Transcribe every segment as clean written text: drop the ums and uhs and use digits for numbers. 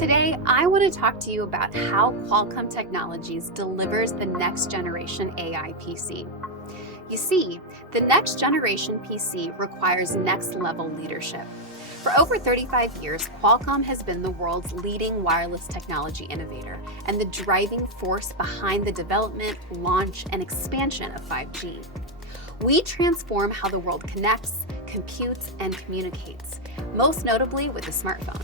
Today, I want to talk to you about how Qualcomm Technologies delivers the next generation AI PC. You see, the next generation PC requires next level leadership. For over 35 years, Qualcomm has been the world's leading wireless technology innovator and the driving force behind the development, launch, and expansion of 5G. We transform how the world connects, computes, and communicates, most notably with the smartphone.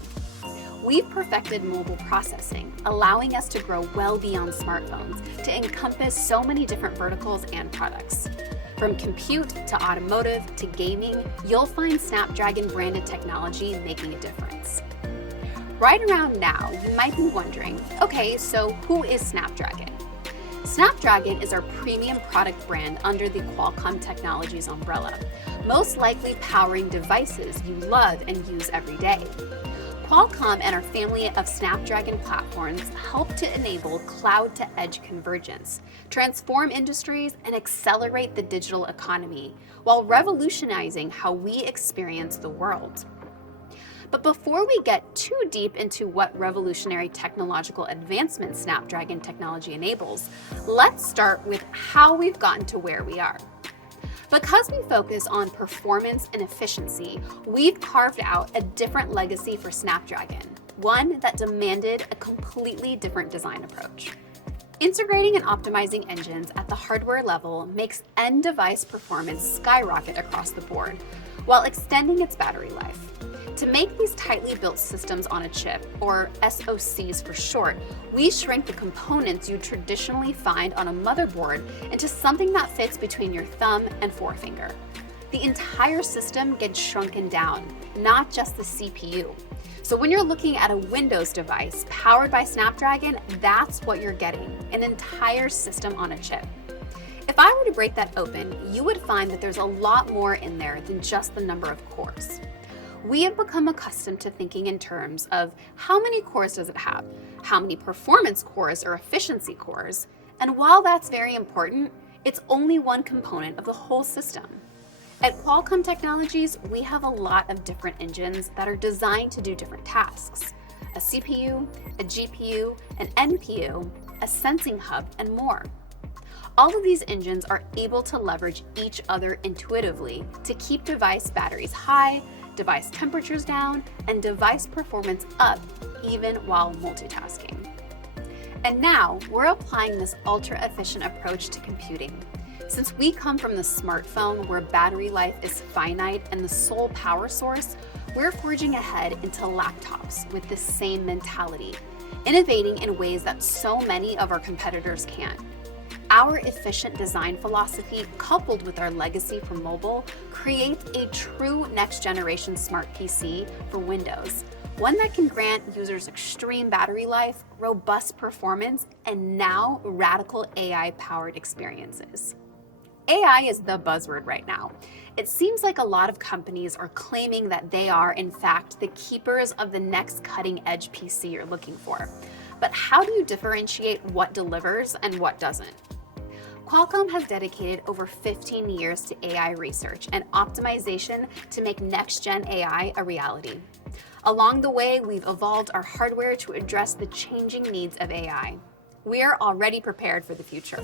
We've perfected mobile processing, allowing us to grow well beyond smartphones to encompass so many different verticals and products. From compute to automotive to gaming, you'll find Snapdragon branded technology making a difference. Right around now, you might be wondering, okay, so who is Snapdragon? Snapdragon is our premium product brand under the Qualcomm Technologies umbrella, most likely powering devices you love and use every day. Qualcomm and our family of Snapdragon platforms help to enable cloud-to-edge convergence, transform industries, and accelerate the digital economy while revolutionizing how we experience the world. But before we get too deep into what revolutionary technological advancements Snapdragon technology enables, let's start with how we've gotten to where we are. Because we focus on performance and efficiency, we've carved out a different legacy for Snapdragon, one that demanded a completely different design approach. Integrating and optimizing engines at the hardware level makes end device performance skyrocket across the board, while extending its battery life. To make these tightly built systems on a chip, or SoCs for short, we shrink the components you traditionally find on a motherboard into something that fits between your thumb and forefinger. The entire system gets shrunken down, not just the CPU. So when you're looking at a Windows device powered by Snapdragon, that's what you're getting, an entire system on a chip. If I were to break that open, you would find that there's a lot more in there than just the number of cores. We have become accustomed to thinking in terms of how many cores does it have, how many performance cores or efficiency cores, and while that's very important, it's only one component of the whole system. At Qualcomm Technologies, we have a lot of different engines that are designed to do different tasks: a CPU, a GPU, an NPU, a sensing hub, and more. All of these engines are able to leverage each other intuitively to keep device batteries high, device temperatures down, and device performance up, even while multitasking. And now we're applying this ultra-efficient approach to computing. Since we come from the smartphone where battery life is finite and the sole power source, we're forging ahead into laptops with the same mentality, innovating in ways that so many of our competitors can't. Our efficient design philosophy, coupled with our legacy from mobile, creates a true next-generation smart PC for Windows, one that can grant users extreme battery life, robust performance, and now radical AI-powered experiences. AI is the buzzword right now. It seems like a lot of companies are claiming that they are, in fact, the keepers of the next cutting-edge PC you're looking for. But how do you differentiate what delivers and what doesn't? Qualcomm has dedicated over 15 years to AI research and optimization to make next-gen AI a reality. Along the way, we've evolved our hardware to address the changing needs of AI. We are already prepared for the future.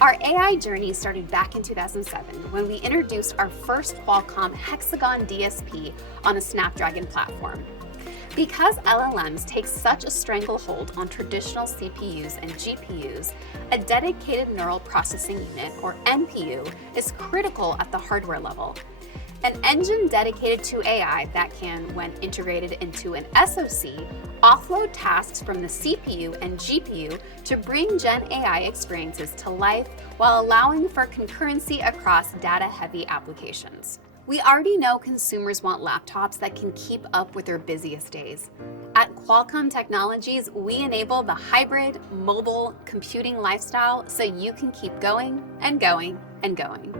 Our AI journey started back in 2007 when we introduced our first Qualcomm Hexagon DSP on a Snapdragon platform. Because LLMs take such a stranglehold on traditional CPUs and GPUs, a dedicated neural processing unit, or NPU, is critical at the hardware level. An engine dedicated to AI that can, when integrated into an SoC, offload tasks from the CPU and GPU to bring Gen AI experiences to life while allowing for concurrency across data-heavy applications. We already know consumers want laptops that can keep up with their busiest days. At Qualcomm Technologies, we enable the hybrid, mobile, computing lifestyle so you can keep going and going and going.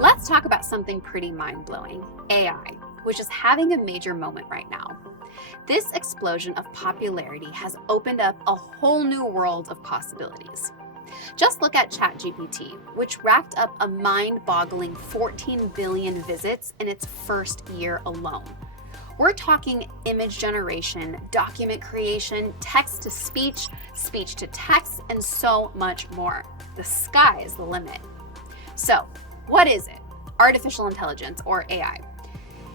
Let's talk about something pretty mind-blowing: AI. which is having a major moment right now. This explosion of popularity has opened up a whole new world of possibilities. Just look at ChatGPT, which racked up a mind-boggling 14 billion visits in its first year alone. We're talking image generation, document creation, text-to-speech, speech-to-text, and so much more. The sky is the limit. So, what is it? Artificial intelligence, or AI.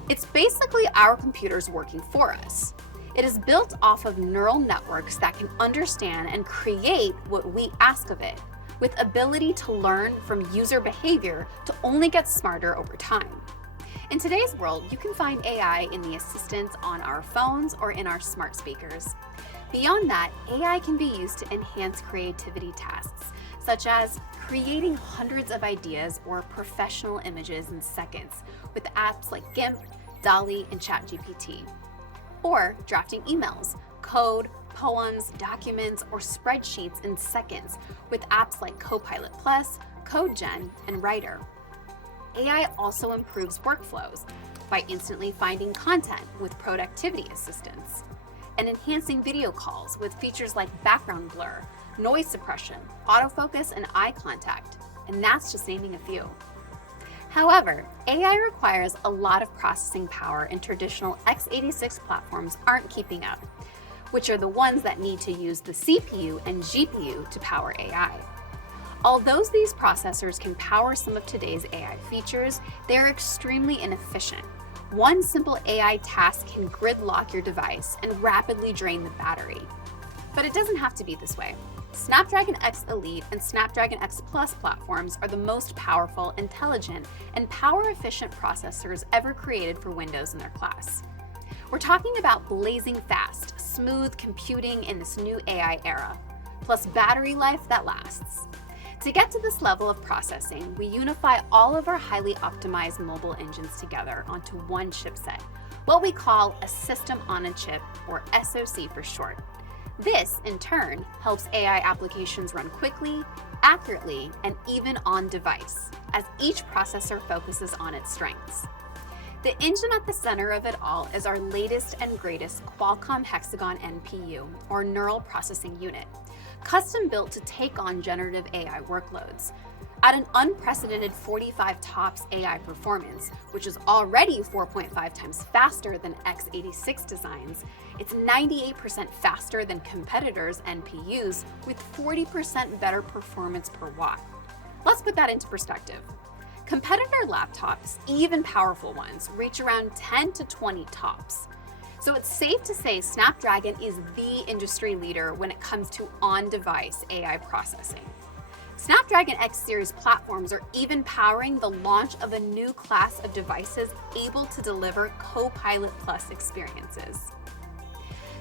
It's basically our computers working for us. It is built off of neural networks that can understand and create what we ask of it, with ability to learn from user behavior to only get smarter over time. In today's world, you can find AI in the assistants on our phones or in our smart speakers. Beyond that, AI can be used to enhance creativity tasks, such as creating hundreds of ideas or professional images in seconds with apps like GIMP, DALL-E, and ChatGPT. Or drafting emails, code, poems, documents, or spreadsheets in seconds with apps like 𝗬𝗲𝗬𝗀𝗀𝗀, CodeGen, and Writer. AI also improves workflows by instantly finding content with productivity assistance, and enhancing video calls with features like background blur, noise suppression, autofocus, and eye contact, and that's just naming a few. However, AI requires a lot of processing power, and traditional x86 platforms aren't keeping up, which are the ones that need to use the CPU and GPU to power AI. Although these processors can power some of today's AI features, they are extremely inefficient. One simple AI task can gridlock your device and rapidly drain the battery. But it doesn't have to be this way. Snapdragon X Elite and Snapdragon X Plus platforms are the most powerful, intelligent, and power-efficient processors ever created for Windows in their class. We're talking about blazing fast, smooth computing in this new AI era, plus battery life that lasts. To get to this level of processing, we unify all of our highly optimized mobile engines together onto one chipset, what we call a system on a chip, or SoC for short. This, in turn, helps AI applications run quickly, accurately, and even on device, as each processor focuses on its strengths. The engine at the center of it all is our latest and greatest Qualcomm Hexagon NPU, or Neural Processing Unit, custom built to take on generative AI workloads. At an unprecedented 45 TOPS AI performance, which is already 4.5 times faster than x86 designs, it's 98% faster than competitors' NPUs with 40% better performance per watt. Let's put that into perspective. Competitor laptops, even powerful ones, reach around 10 to 20 TOPS. So it's safe to say Snapdragon is the industry leader when it comes to on-device AI processing. Snapdragon X Series platforms are even powering the launch of a new class of devices able to deliver Copilot+ experiences.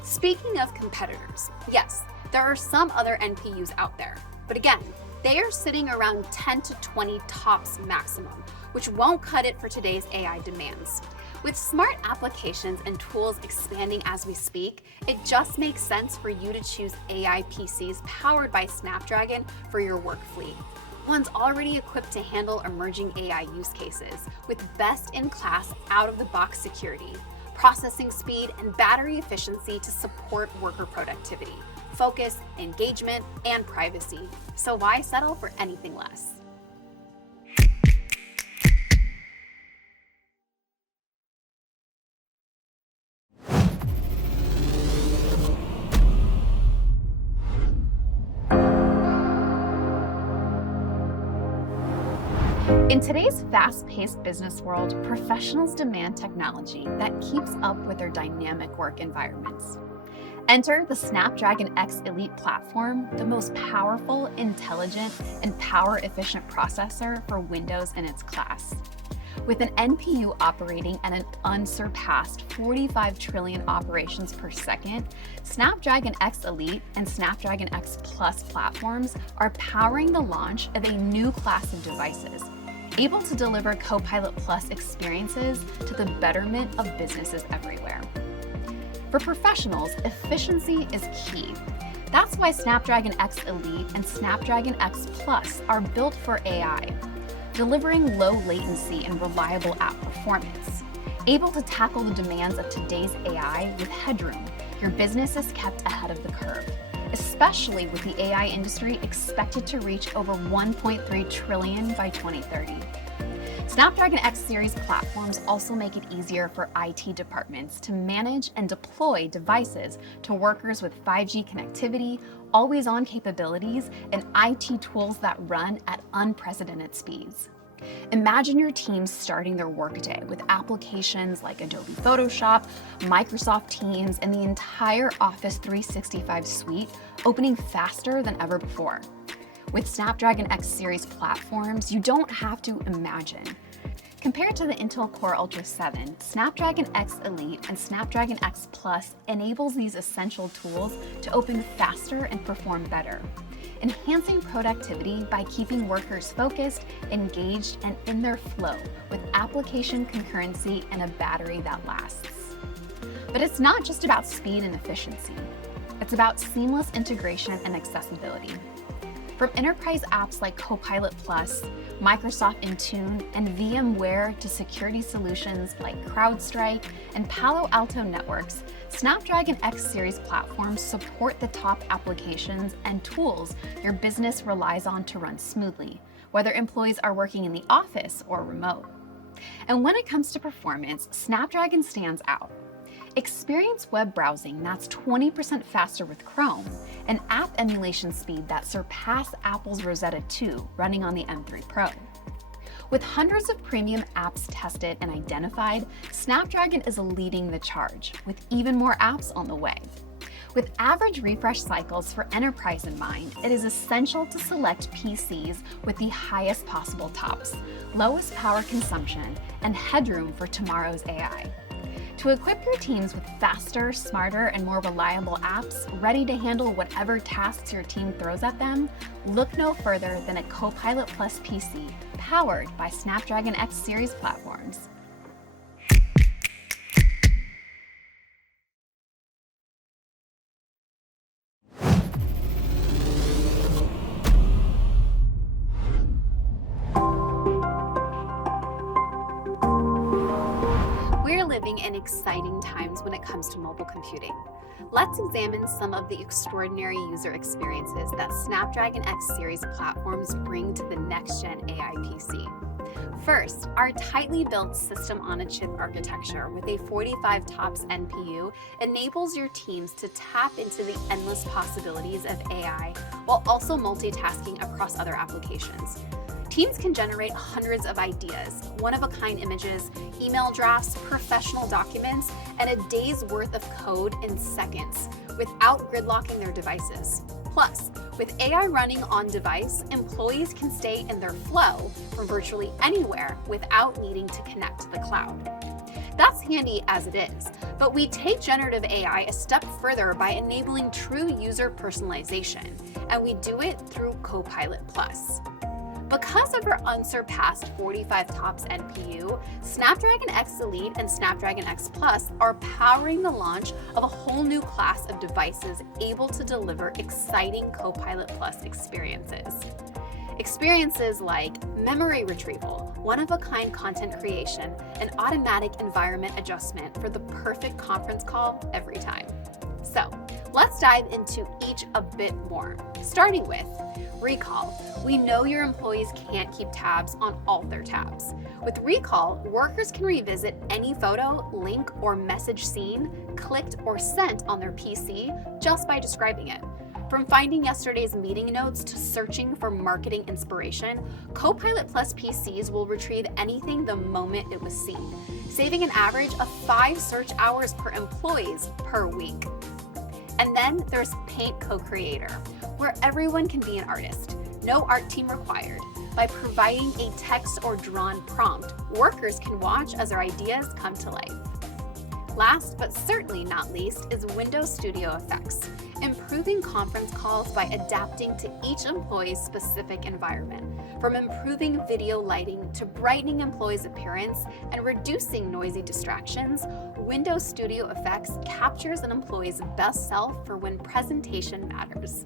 Speaking of competitors, yes, there are some other NPUs out there, but again, they are sitting around 10 to 20 TOPS maximum, which won't cut it for today's AI demands. With smart applications and tools expanding as we speak, it just makes sense for you to choose AI PCs powered by Snapdragon for your work fleet. Ones already equipped to handle emerging AI use cases with best-in-class out-of-the-box security, processing speed, and battery efficiency to support worker productivity, focus, engagement, and privacy. So why settle for anything less? In today's fast-paced business world, professionals demand technology that keeps up with their dynamic work environments. Enter the Snapdragon X Elite platform, the most powerful, intelligent, and power-efficient processor for Windows in its class. With an NPU operating at an unsurpassed 45 trillion operations per second, Snapdragon X Elite and Snapdragon X Plus platforms are powering the launch of a new class of devices, able to deliver Copilot+ experiences to the betterment of businesses everywhere. For professionals, efficiency is key. That's why Snapdragon X Elite and Snapdragon X Plus are built for AI, delivering low latency and reliable app performance. Able to tackle the demands of today's AI with headroom, your business is kept ahead of the curve, especially with the AI industry expected to reach over 1.3 trillion by 2030. Snapdragon X Series platforms also make it easier for IT departments to manage and deploy devices to workers with 5G connectivity, always-on capabilities, and IT tools that run at unprecedented speeds. Imagine your team starting their workday with applications like Adobe Photoshop, Microsoft Teams, and the entire Office 365 suite opening faster than ever before. With Snapdragon X Series platforms, you don't have to imagine. Compared to the Intel Core Ultra 7, Snapdragon X Elite and Snapdragon X Plus enables these essential tools to open faster and perform better, enhancing productivity by keeping workers focused, engaged, and in their flow with application concurrency and a battery that lasts. But it's not just about speed and efficiency. It's about seamless integration and accessibility. From enterprise apps like Copilot+, Microsoft Intune, and VMware to security solutions like CrowdStrike and Palo Alto Networks, Snapdragon X Series platforms support the top applications and tools your business relies on to run smoothly, whether employees are working in the office or remote. And when it comes to performance, Snapdragon stands out. Experience web browsing that's 20% faster with Chrome, and app emulation speed that surpass Apple's Rosetta 2 running on the M3 Pro. With hundreds of premium apps tested and identified, Snapdragon is leading the charge, with even more apps on the way. With average refresh cycles for enterprise in mind, it is essential to select PCs with the highest possible tops, lowest power consumption, and headroom for tomorrow's AI. To equip your teams with faster, smarter, and more reliable apps ready to handle whatever tasks your team throws at them, look no further than a Copilot+ PC powered by Snapdragon X Series platforms. We're living in exciting times when it comes to mobile computing. Let's examine some of the extraordinary user experiences that Snapdragon X Series platforms bring to the next-gen AI PC. First, our tightly built system-on-a-chip architecture with a 45 TOPS NPU enables your teams to tap into the endless possibilities of AI while also multitasking across other applications. Teams can generate hundreds of ideas, one-of-a-kind images, email drafts, professional documents, and a day's worth of code in seconds without gridlocking their devices. Plus, with AI running on device, employees can stay in their flow from virtually anywhere without needing to connect to the cloud. That's handy as it is, but we take generative AI a step further by enabling true user personalization, and we do it through Copilot+. Because of our unsurpassed 45 TOPS NPU, Snapdragon X Elite and Snapdragon X Plus are powering the launch of a whole new class of devices able to deliver exciting Copilot+ experiences. Experiences like memory retrieval, one-of-a-kind content creation, and automatic environment adjustment for the perfect conference call every time. So, let's dive into each a bit more, starting with Recall. We know your employees can't keep tabs on all their tabs. With Recall, workers can revisit any photo, link, or message seen, clicked, or sent on their PC just by describing it. From finding yesterday's meeting notes to searching for marketing inspiration, Copilot+ PCs will retrieve anything the moment it was seen, saving an average of 5 search hours per employees per week. And then there's Paint Co-Creator, where everyone can be an artist, no art team required. By providing a text or drawn prompt, workers can watch as their ideas come to life. Last but certainly not least is Windows Studio Effects, improving conference calls by adapting to each employee's specific environment, from improving video lighting to brightening employees' appearance and reducing noisy distractions. Windows Studio Effects captures an employee's best self for when presentation matters.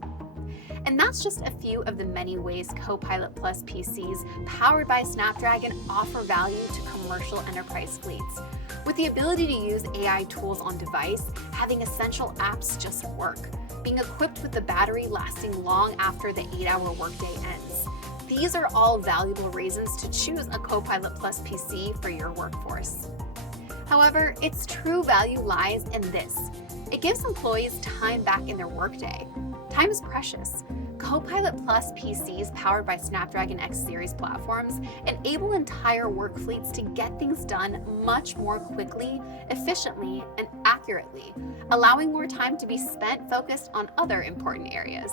And that's just a few of the many ways Copilot+ PCs powered by Snapdragon offer value to commercial enterprise fleets. With the ability to use AI tools on device, having essential apps just work, being equipped with the battery lasting long after the 8-hour workday ends. These are all valuable reasons to choose a Copilot+ PC for your workforce. However, its true value lies in this. It gives employees time back in their workday. Time is precious. Copilot+ PCs powered by Snapdragon X Series platforms enable entire work fleets to get things done much more quickly, efficiently, and accurately, allowing more time to be spent focused on other important areas.